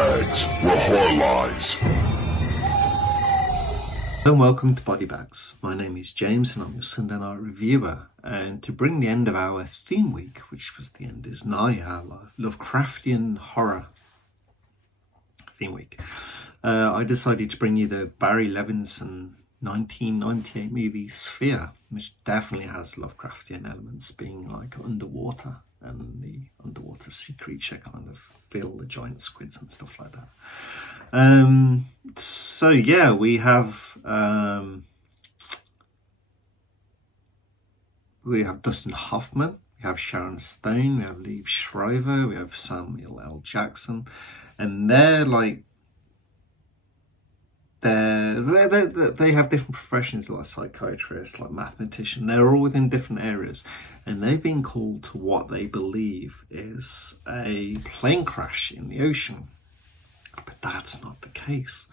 bags were horror lies. Hello and welcome to Body Bags. My name is James and I'm your Sunday night reviewer. And to bring the end of our theme week, which was the end is nigh, our Lovecraftian horror theme week, I decided to bring you the Barry Levinson 1998 movie Sphere, which definitely has Lovecraftian elements, being like underwater and the underwater sea creature kind of feel the giant squids and stuff like that. So yeah, we have Dustin Hoffman, we have Sharon Stone, we have Liev Schreiber, we have Samuel L. Jackson, and they have different professions, like psychiatrists, like mathematicians. They're all within different areas, and they've been called to what they believe is a plane crash in the ocean. But that's not the case.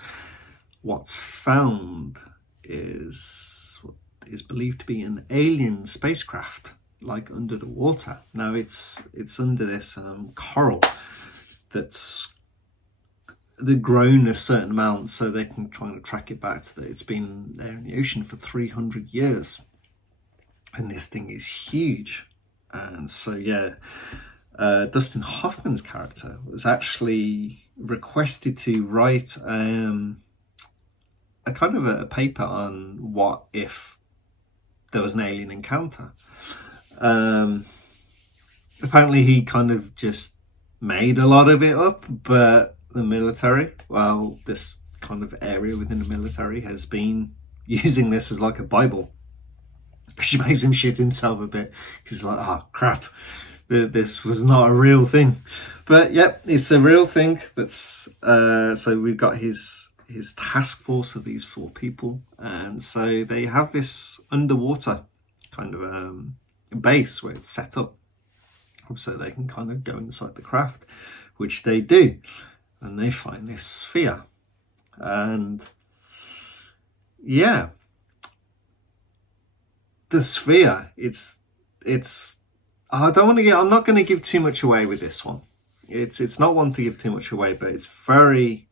What's found is what is believed to be an alien spacecraft, like under the water. Now it's under this coral that's grown a certain amount, so they can try and track it back to that. It's been there in the ocean for 300 years, and this thing is huge. And so yeah, Dustin Hoffman's character was actually requested to write a kind of a paper on what if there was an alien encounter. Apparently he kind of just made a lot of it up, but the military, well, this kind of area within the military has been using this as like a Bible, which makes him shit himself a bit, because he's like, oh crap, this was not a real thing. But yep, it's a real thing. That's so we've got his task force of these 4 people, and so they have this underwater kind of base where it's set up so they can kind of go inside the craft, which they do, and they find this sphere. And yeah, the sphere, it's I'm not going to give too much away with this one. It's not one to give too much away, but it's very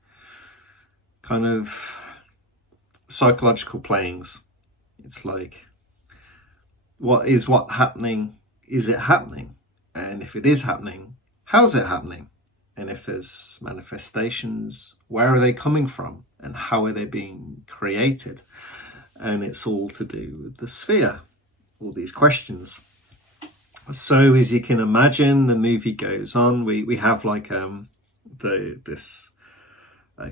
kind of psychological playings. It's like, what happening? Is it happening? And if it is happening, how's it happening? And if there's manifestations, where are they coming from? And how are they being created? And it's all to do with the sphere, all these questions. So as you can imagine, the movie goes on. We have like this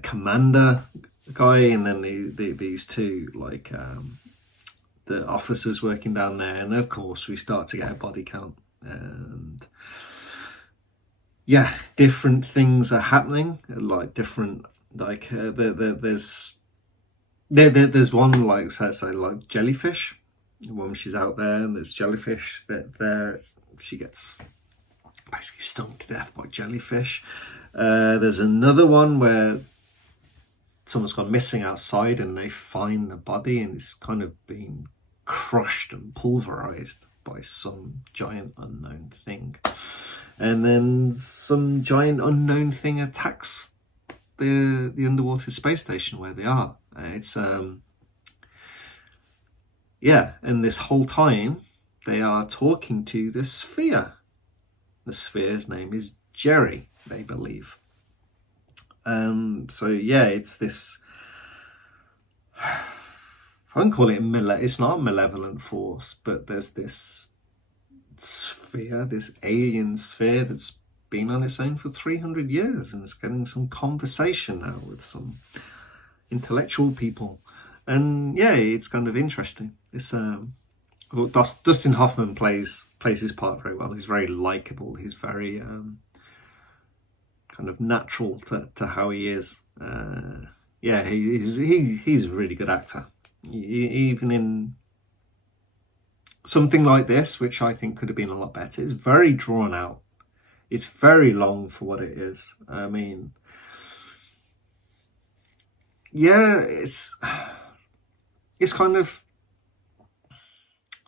commander guy, and then these 2 like the officers working down there, and of course we start to get a body count, and yeah, different things are happening, like different there's one like say like jellyfish. When she's out there and there's jellyfish there, she gets basically stung to death by jellyfish. There's another one where someone's gone missing outside and they find the body and it's kind of been crushed and pulverized by some giant unknown thing. And then some giant unknown thing attacks the underwater space station where they are. It's yeah, and this whole time they are talking to the sphere. The sphere's name is Jerry, they believe. So yeah, it's this, I wouldn't call it it's not a malevolent force, but there's this sphere, this alien sphere that's been on its own for 300 years and it's getting some conversation now with some intellectual people. And yeah, it's kind of interesting. This Dustin Hoffman plays his part very well. He's very likable. He's very kind of natural to how he is. Yeah, he's a really good actor. Even in something like this, which I think could have been a lot better, it's very drawn out. It's very long for what it is. I mean, yeah, it's kind of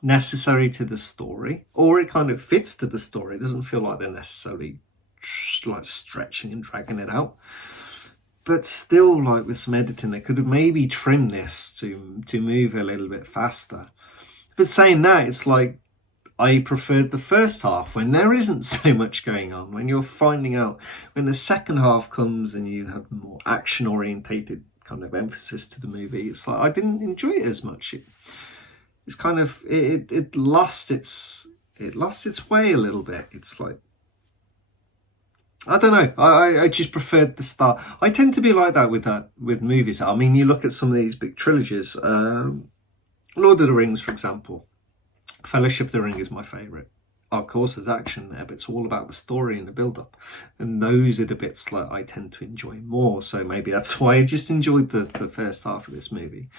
necessary to the story, or it kind of fits to the story. It doesn't feel like they're necessarily like stretching and dragging it out. But still, like with some editing, they could have maybe trimmed this to move a little bit faster. But saying that, it's like I preferred the first half when there isn't so much going on, when you're finding out, when the second half comes and you have more action orientated kind of emphasis to the movie. It's like I didn't enjoy it as much. It's kind of it lost its way a little bit. It's like, I don't know. I just preferred the start. I tend to be like that with movies. I mean, you look at some of these big trilogies. Lord of the Rings, for example. Fellowship of the Ring is my favourite. Of course, there's action there, but it's all about the story and the build-up. And those are the bits that I tend to enjoy more. So maybe that's why I just enjoyed the first half of this movie.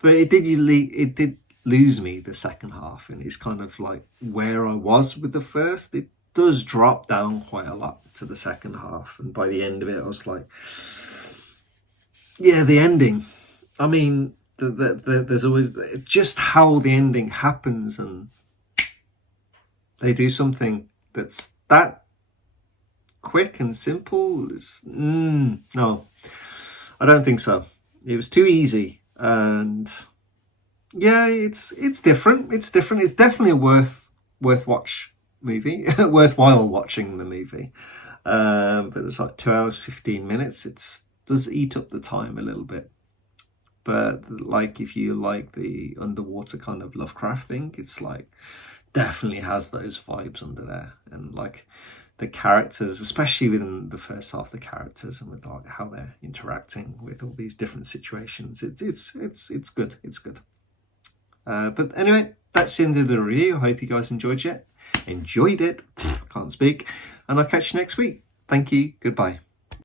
But it did lose me the second half, and it's kind of like where I was with the first. It does drop down quite a lot to the second half, and by the end of it I was like, yeah, the ending, I mean, there's always just how the ending happens, and they do something that's that quick and simple. No, I don't think so. It was too easy, and yeah, it's different. It's different. It's definitely a worthwhile watching the movie. But it's like 2 hours 15 minutes. It does eat up the time a little bit. But like if you like the underwater kind of Lovecraft thing, it's like definitely has those vibes under there. And like the characters, especially within the first half, the characters and with like how they're interacting with all these different situations, it's good. It's good. But anyway, that's the end of the review. I hope you guys enjoyed it. Can't speak. And I'll catch you next week. Thank you. Goodbye.